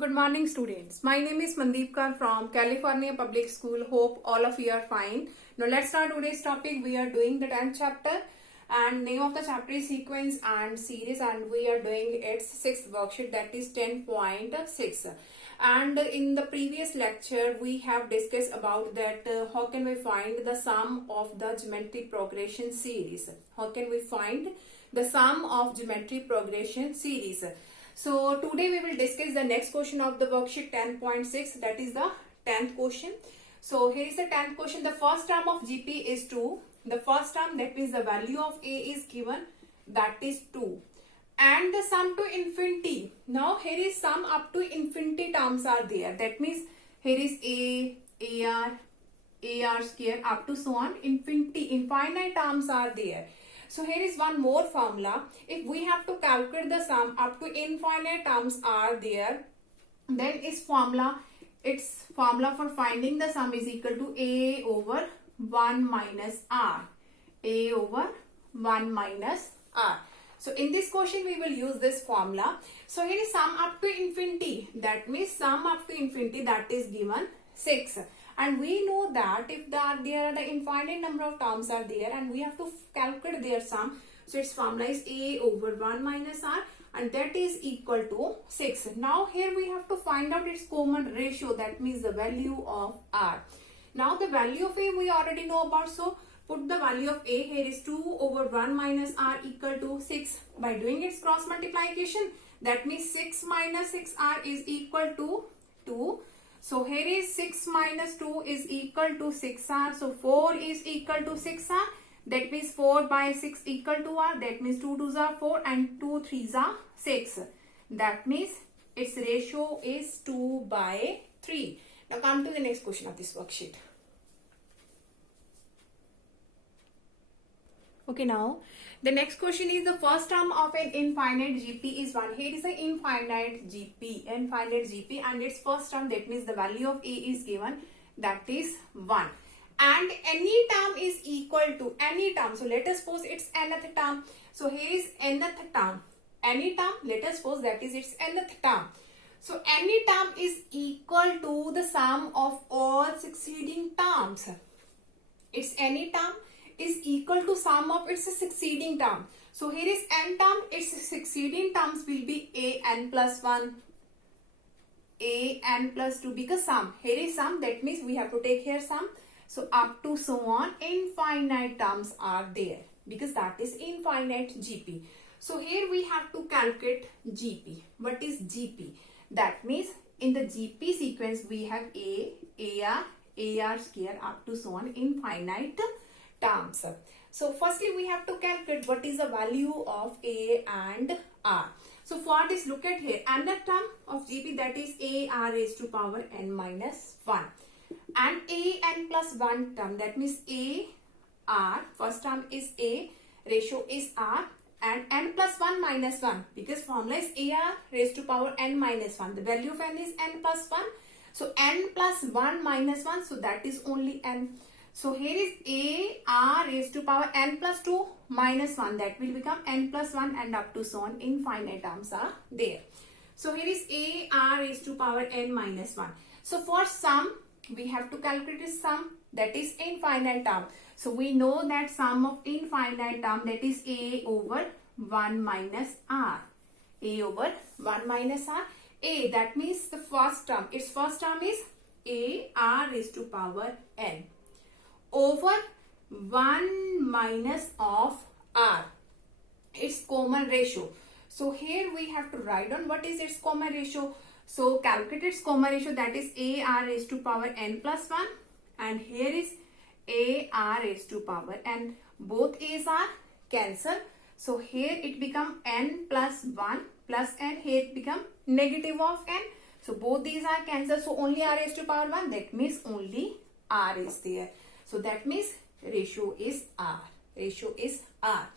Good morning, students. My name is Mandeep Kaur from California Public School. Hope all of you are fine. Now let's start today's topic. We are doing the 10th chapter and name of the chapter is sequence and series, and we are doing its 6th worksheet, that is 10.6. And in the previous lecture we have discussed about that how can we find the sum of the geometry progression series. How can we find the sum of geometry progression series? So today we will discuss the next question of the worksheet 10.6, that is the 10th question. So here is the 10th question. The first term of GP is 2. The first term, that means the value of A is given, that is 2. And the sum to infinity. Now here is sum up to infinity terms are there. That means here is A, AR square up to so on infinity, infinite terms are there. So here is one more formula. If we have to calculate the sum up to infinite terms are there, then its formula for finding the sum is equal to A over 1 minus R. A over 1 minus R. So in this question we will use this formula. So here is sum up to infinity. That means sum up to infinity, that is given 6. And we know that if there are the infinite number of terms are there and we have to calculate their sum. So its formula is A over 1 minus R, and that is equal to 6. Now here we have to find out its common ratio, that means the value of R. Now the value of A we already know about, so put the value of A here is 2 over 1 minus R equal to 6. By doing its cross multiplication, that means 6 minus 6R is equal to 2. So here is 6 minus 2 is equal to 6R. So 4 is equal to 6R. That means 4 by 6 equal to R. That means 2 2s are 4 and 2 3s are 6. That means its ratio is 2 by 3. Now come to the next question of this worksheet. Okay, now the next question is the first term of an infinite GP is 1. Here is the infinite GP, and its first term, that means the value of A is given, that is 1. And any term is equal to any term. So let us suppose it's nth term. So here is nth term. Any term, let us suppose that is its nth term. So any term is equal to the sum of all succeeding terms. Its any term is equal to sum of its succeeding term. So here is n term, its succeeding terms will be a n plus 1, a n plus 2, because sum, here is sum, that means we have to take here sum. So up to so on infinite terms are there, because that is infinite GP. So here we have to calculate GP. What is GP? That means in the GP sequence we have A, AR square up to so on infinite terms. So firstly we have to calculate what is the value of A and R. So for this, look at here, nth term of GP, that is AR raised to power n minus 1, and AN plus 1 term, that means AR, first term is A, ratio is R, and n plus 1 minus 1, because formula is AR raised to power n minus 1. The value of n is n plus 1. So n plus 1 minus 1, so that is only n. So here is AR raised to power n plus 2 minus 1, that will become n plus 1, and up to so on infinite terms are there. So here is AR raised to power n minus 1. So for sum, we have to calculate its sum, that is infinite term. So we know that sum of infinite term, that is A over 1 minus R. A over 1 minus R. A, that means the first term. Its first term is AR raised to power n over 1 minus of R. Its common ratio. So here we have to write down what is its common ratio. So calculate its common ratio, that is AR raised to power n plus 1, and here is AR raised to power n. Both A's are cancelled. So here it become n plus 1 plus n. Here it become negative of n. So both these are cancelled. So only R raised to power 1. That means only R is there. So that means ratio is R. Ratio is R.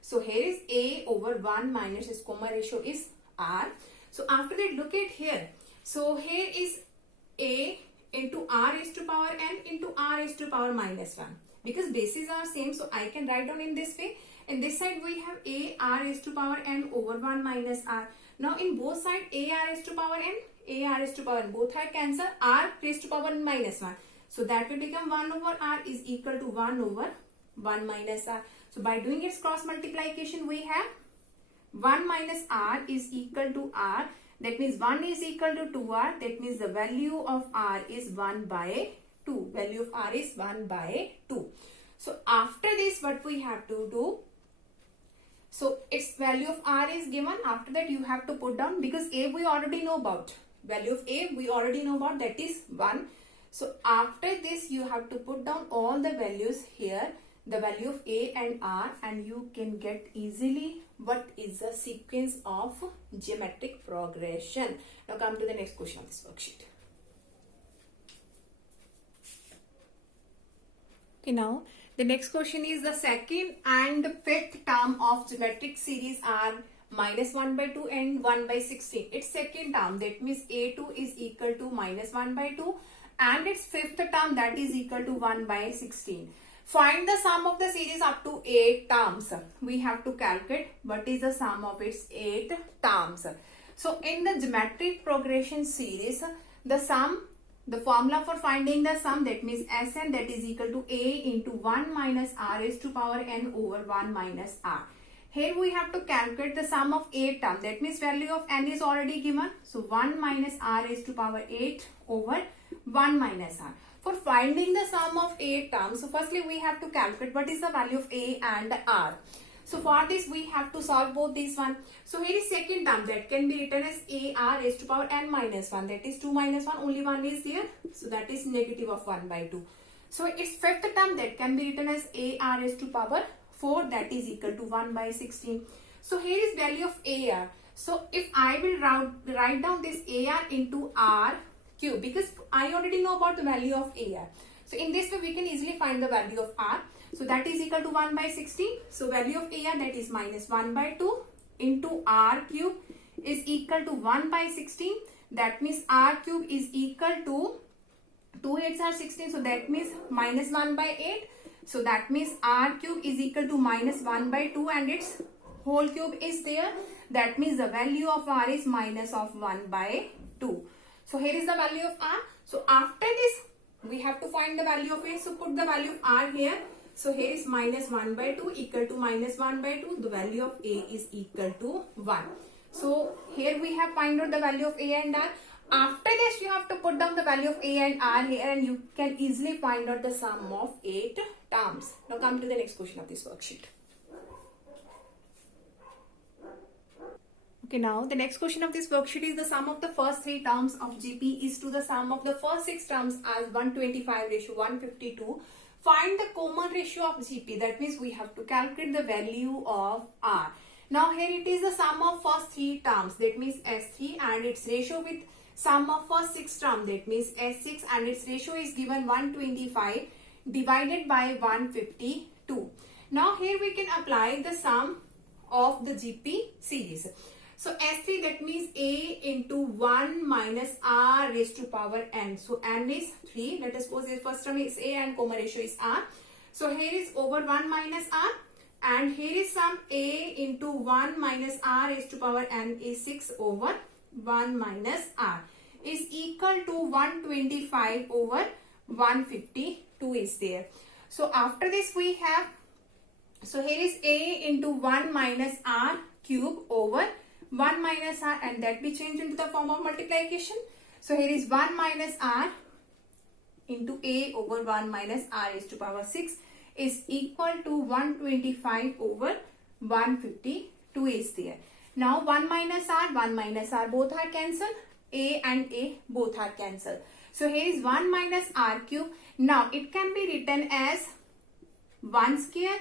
So here is A over 1 minus its common ratio is R. So after that, look at here. So here is A into R raised to power n into R raised to power minus 1. Because bases are same, so I can write down in this way. In this side we have A R raised to power n over 1 minus R. Now in both sides a r raised to power n, a r raised to power n, both are cancel, r raised to power n minus 1. So that will become 1 over r is equal to 1 over 1 minus r. So by doing its cross multiplication, we have 1 minus r is equal to r. That means 1 is equal to 2r. That means the value of r is 1 by 2. Value of r is 1 by 2. So after this, what we have to do? So its value of r is given. After that, you have to put down, because a we already know about. Value of a we already know about, that is 1. So after this, you have to put down all the values here, the value of a and r, and you can get easily what is the sequence of geometric progression. Now come to the next question of this worksheet. Okay, now the next question is the second and fifth term of geometric series are minus 1 by 2 and 1 by 16. Its second term, that means a2 is equal to minus 1 by 2, and its fifth term, that is equal to 1 by 16. Find the sum of the series up to 8 terms. We have to calculate what is the sum of its 8 terms. So in the geometric progression series, the sum, the formula for finding the sum, that means Sn, that is equal to a into 1 minus r raised to power n over 1 minus r. Here we have to calculate the sum of 8 terms. That means value of n is already given. So 1 minus r raised to power 8 over 1 minus r. For finding the sum of 8 terms, so firstly we have to calculate what is the value of a and r. So for this we have to solve both these one. So here is second term, that can be written as a r raised to power n minus 1. That is 2 minus 1, only 1 is there. So that is negative of 1 by 2. So its fifth term, that can be written as a r raised to power 4, that is equal to 1 by 16. So here is value of a r. So if I will write down this a r into r cube, because I already know about the value of a r. So in this way we can easily find the value of r. So that is equal to 1 by 16. So value of a r, that is minus 1 by 2 into r cube is equal to 1 by 16. That means r cube is equal to 2 8s are 16. So that means minus 1 by 8. So that means r cube is equal to minus 1 by 2 and its whole cube is there. That means the value of r is minus of 1 by 2. So here is the value of r. So after this, we have to find the value of a. So put the value of r here. So here is minus 1 by 2 equal to minus 1 by 2. The value of a is equal to 1. So here we have find out the value of a and r. After this, you have to put down the value of a and r here, and you can easily find out the sum of 8 terms. Now come to the next question of this worksheet. Okay, now the next question of this worksheet is the sum of the first 3 terms of GP is to the sum of the first 6 terms as 125 ratio 152. Find the common ratio of GP. That means we have to calculate the value of R. Now here it is the sum of first 3 terms. That means S3 and its ratio with sum of first 6 terms. That means S6 and its ratio is given 125 divided by 152. Now here we can apply the sum of the GP series. So S3, that means A into 1 minus R raised to power N. So N is 3. Let us suppose the first term is A and common ratio is R. So here is over 1 minus R. And here is sum A into 1 minus R raised to power N is 6 over 1 minus R is equal to 125 over 152 is there. So after this we have, so here is A into 1 minus R cube over 1 minus R, and that be changed into the form of multiplication. So here is 1 minus R into A over 1 minus R raised to power 6 is equal to 125 over 152 is there. Now 1 minus R both are cancelled. A and A both are cancelled. So here is 1 minus R cube. Now it can be written as 1 square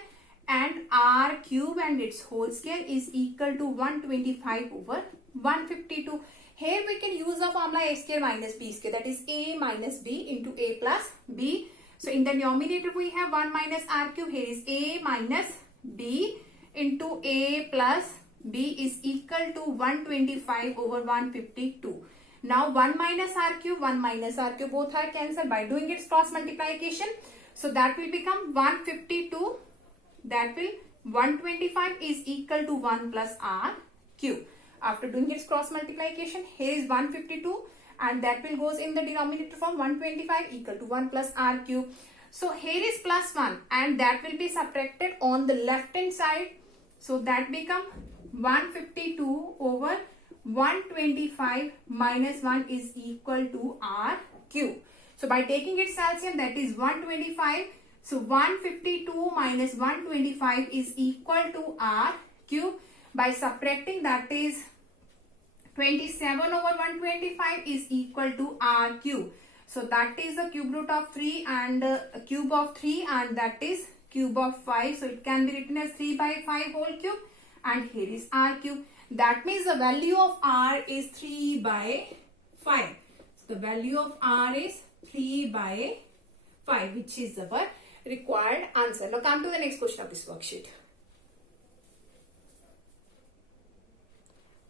and R cube and its whole square is equal to 125 over 152. Here we can use the formula A square minus B square, that is A minus B into A plus B. So in the numerator we have 1 minus R cube. Here is A minus B into A plus B is equal to 125 over 152. Now 1 minus R cube both are cancelled by doing its cross multiplication. So that will become 152. That will 125 is equal to 1 plus R cube. After doing its cross multiplication, here is 152 and that will goes in the denominator form 125 equal to 1 plus r cube. So here is plus 1 and that will be subtracted on the left hand side. So that become 152 over 125 minus 1 is equal to r cube. So by taking its LCM, that is 125. So 152 minus 125 is equal to r cube. By subtracting, that is 27 over 125 is equal to r cube. So that is the cube root of 3 and cube of 3 and that is cube of 5. So it can be written as 3 by 5 whole cube and here is r cube. That means the value of r is 3 by 5. So the value of r is 3 by 5 which is our required answer. Now come to the next question of this worksheet.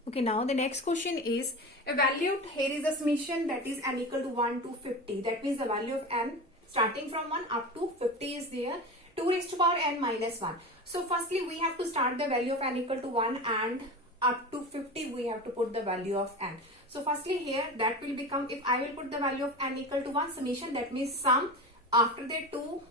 Okay, now the next question is evaluate. Here is the summation that is n equal to 1 to 50. That means the value of n starting from 1 up to 50 is there. 2 raised to power n minus 1. So firstly we have to start the value of n equal to 1 and up to 50 we have to put the value of n. So firstly here that will become, if I will put the value of n equal to 1 summation, that means sum, after that 2,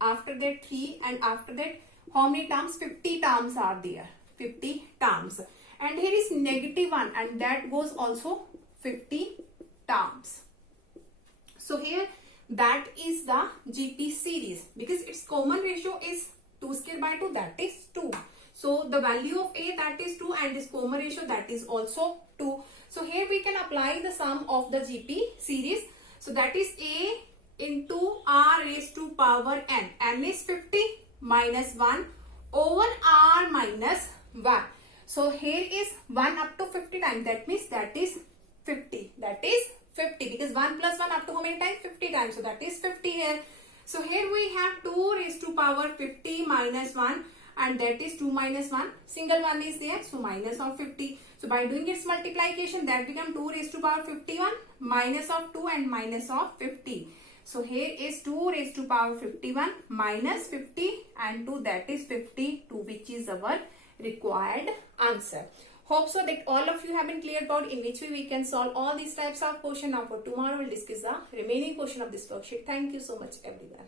after that 3 and after that how many terms? 50 terms are there. 50 terms. And here is negative 1 and that goes also 50 terms. So here that is the GP series because its common ratio is 2 square by 2, that is 2. So the value of A, that is 2 and this common ratio, that is also 2. So here we can apply the sum of the GP series. So that is A into r raised to power n. N is 50 minus 1 over r minus 1. So here is 1 up to 50 times. That means that is 50. That is 50 because 1 plus 1 up to how many times? 50 times. So that is 50 here. So here we have 2 raised to power 50 minus 1 and that is 2 minus 1. Single 1 is there. So minus of 50. So by doing its multiplication, that become 2 raised to power 51 minus of 2 and minus of 50. So here is 2 raised to power 51 minus 50 and 2, that is 52 which is our required answer. Hope so that all of you have been clear about in which way we can solve all these types of question. Now for tomorrow we'll discuss the remaining portion of this worksheet. Thank you so much everyone.